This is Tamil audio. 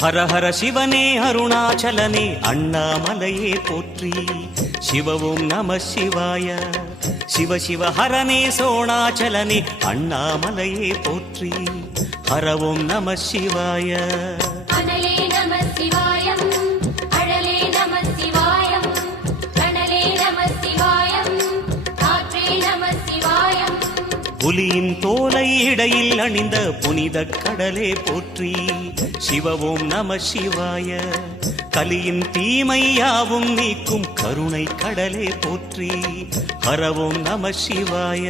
ஹர ஹர சிவனே அருணாச்சலனே அண்ணாமலையே போற்றி. சிவ ஓம் நம சிவாய. சிவ சிவ ஹரனே சோணாச்சலனே அண்ணாமலையே போற்றி. ஹர ஓம் நம சிவாய. அனலே நம சிவாயம், அழலே நம சிவாயம், கனலே நம சிவாயம், காற்றே நம சிவாயம். புலியின் தோலை இடையில் அணிந்த புனித கடலே போற்றி. சிவ ஓம் நம சிவாய. கலியின் தீமை யாவும் நீக்கும் கருணை கடலே போற்றி. ஹர ஓம் நம சிவாய.